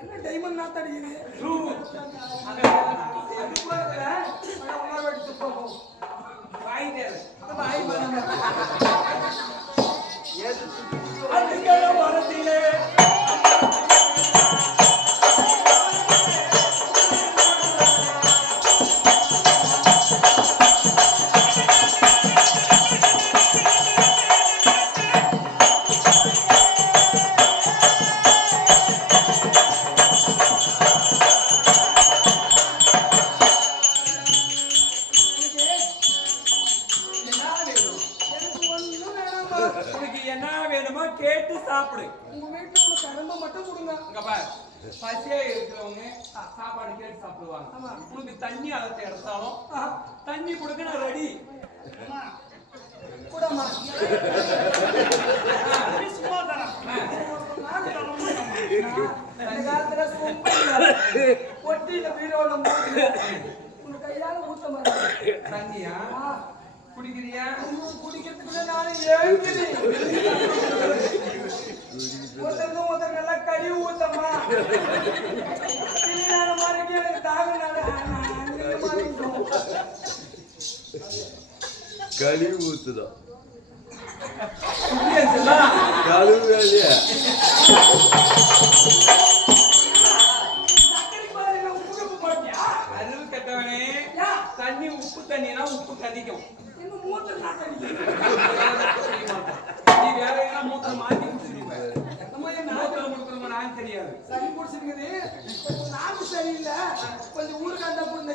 என்ன டைமண்ட் நான் தடிக்குது பசியா இருக்கிறவங்க சாப்பாடு கேட்டு சாப்பிடுவாங்க. உங்களுக்கு தண்ணி அளத்த எடுத்தாலும் தண்ணி கொடுக்க நான் ரெடி. தண்ணியா குடிக்கிறியா? குடிக்கிறதுக்கு நானும் ஒருத்தர் நல்லா கழிவு ஊத்தமா மாதிரி எனக்கு கழிவு ஊத்துதான் கழிவு வேலையா அறிவு கட்டவனே. தண்ணி உப்பு தண்ணினா உப்பு கதிக்கும். நீ வேற என்ன மூத்தம் மாத்தி நான் தெரியாது. சரி பிடிச்சிருக்குது. நாக்கு சரியில்லை. கொஞ்சம் ஊருக்காண்டா போட்டு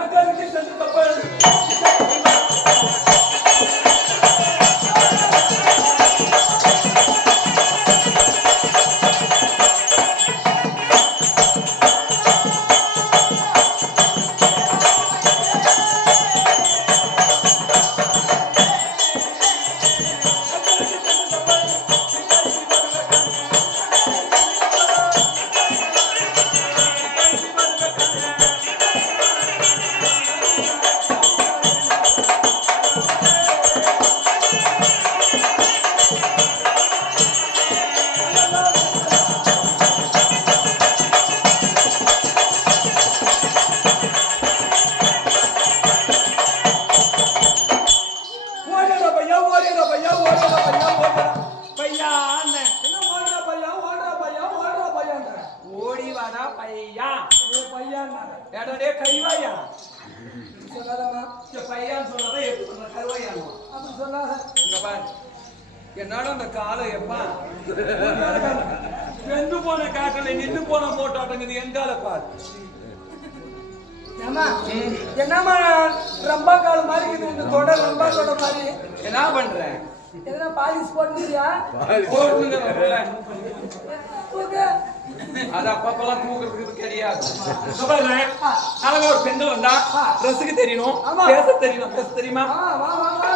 அக்கா சென்று தப்பா பையா ஓடுற பையா ஓடுற பையா ஓடுற பையா அண்ணன் என்ன ஓடுற பையா ஓடுற பையா ஓடுற பையான்ற ஓடி வாடா பையா ஏ பையான்னாங்க ஏடா கைவாயா சொல்லாதம்மா பையான்னு சொன்னதை எப்படி சொல்ற கருவாயானோ அப்படி சொல்லாத இங்க பாரு என்னோட அந்த காலை எப்பா வெந்து போன காட்டல நின்று போன போட்டாட்டங்குது எங்கால பாரு ஏமா என்னம்மா ரம்பா கால் மாதிரி இருக்குது இந்த தொடர் ரம்பா தொடர் மாதிரி என்ன பண்ற எதனா பாலிஷ் போட்டுக்கிறியா போடுங்க போடு. அது அப்பப்பெல்லாம் தூக்குறதுக்கு கிடையாது நாளைக்கு ஒரு பெண்கள் வந்தா ட்ரெஸ்ஸுக்கு தெரியணும் ஆமா. பேச தெரியணும் பேச தெரியுமா வா வா வா வா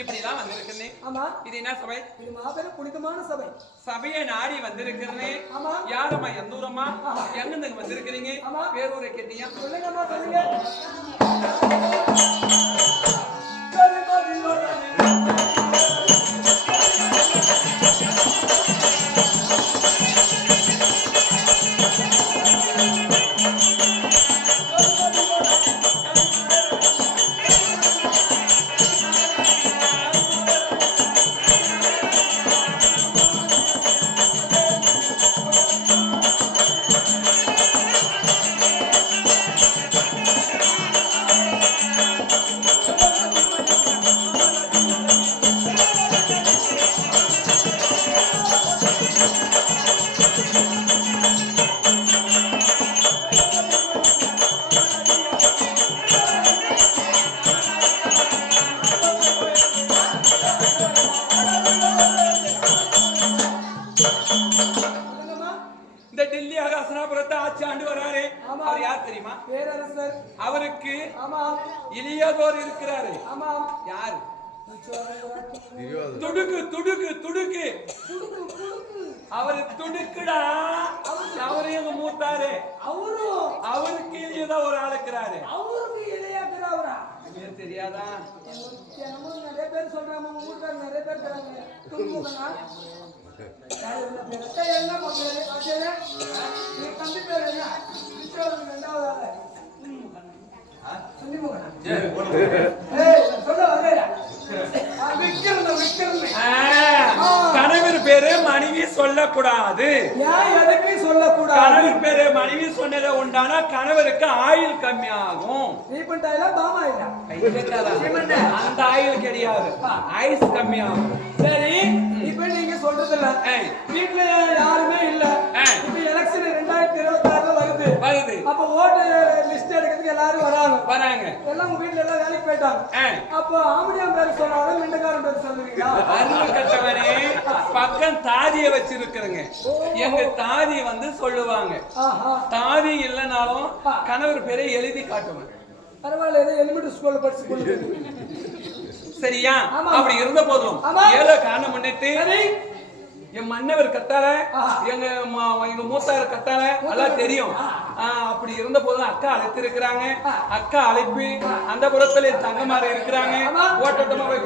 இப்படிதான் வந்திருக்கிறேன். ஆமா இது என்ன சபை? இது மாபெரும் புனிதமான சபை. சபையை நாடி வந்திருக்கிறேன். ஆமா யாரம்மா எந்த ஊரம்மா எங்க வந்திருக்கிறீங்க? பேரூரை கேட்டீங்க சொல்லுங்கம்மா சொல்லுங்க. பேரரசர் அவருக்கு ஆமா இளையதோர் இருக்கிறாரு. ஆமா யாரு? துடுக்கு துடுக்கு துடுக்கு அவரு துடுக்குடா. அவரு எங்க மூத்தாரு. அவருக்கு இளையதா ஒரு ஆள் இருக்கிறாரு. அவருக்கு இளையாக்குறவரா தெரியாதா? நிறைய பேர் சொல்றாங்க. உங்க வீட்டுல நிறைய பேர் தராங்க. துடுக்குனா என்ன பண்ணுறது? தம்பி பேர் என்ன? ரெண்டாவது ஏய் சொல்ல வரேடா விக்கிறேன் கணவர் பேரு மனைவி சொல்லக்கூடாது. ஏன் எதுக்கு சொல்லக்கூடாது? கணவர் பேரு மனைவி சொன்னதை உண்டானா கணவருக்கு ஆயுள் கம்மியாகும். ரீபண்ட் ஆயிலா பாம் ஆயிலா? அந்த ஆயுள் கிடையாது, ஆயுஸ் கம்மியாகும். சரி இப்ப நீங்க சொல்றது இல்ல வீட்டுல யாருமே இல்ல. இப்ப எலெக்ஷன் 2026 வருது. அப்ப ஓட்டு லிஸ்ட் எடுக்கிறதுக்கு எல்லாரும் வராங்க. எல்லாம் உங்க வீட்டுல எல்லாம் வேலைக்கு போயிட்டாங்க. அப்ப ஆம்படியான் பேர் சொன்னாலும் மிண்டகாரன் பேர் சொல்லுவீங்களா? அறிவு கட்டவனே பக்கம் தாதிய வச்சிருக்கிறேங்க. எங்க தாதி வந்து சொல்லுவாங்க. தாதி இல்லைனாலும் கணவர் பேரை எழுதி காட்டுவேன். பரவாயில்ல, ஏதோ எலிமெண்டரி ஸ்கூல்ல படிச்சு சரியா? அப்படி இருந்த போதும் ஏதோ காரணம் பண்ணிட்டு என் மன்னவர் கத்தால, எங்க மூத்தார் கத்தால எல்லாம் தெரியும். அப்படி இருந்த போதும் அக்கா அழைத்திருக்கிறாங்க. அக்கா அழைப்பு அந்த புறத்துல தங்கமாரி இருக்கிறாங்க. ஓட்டமா போய்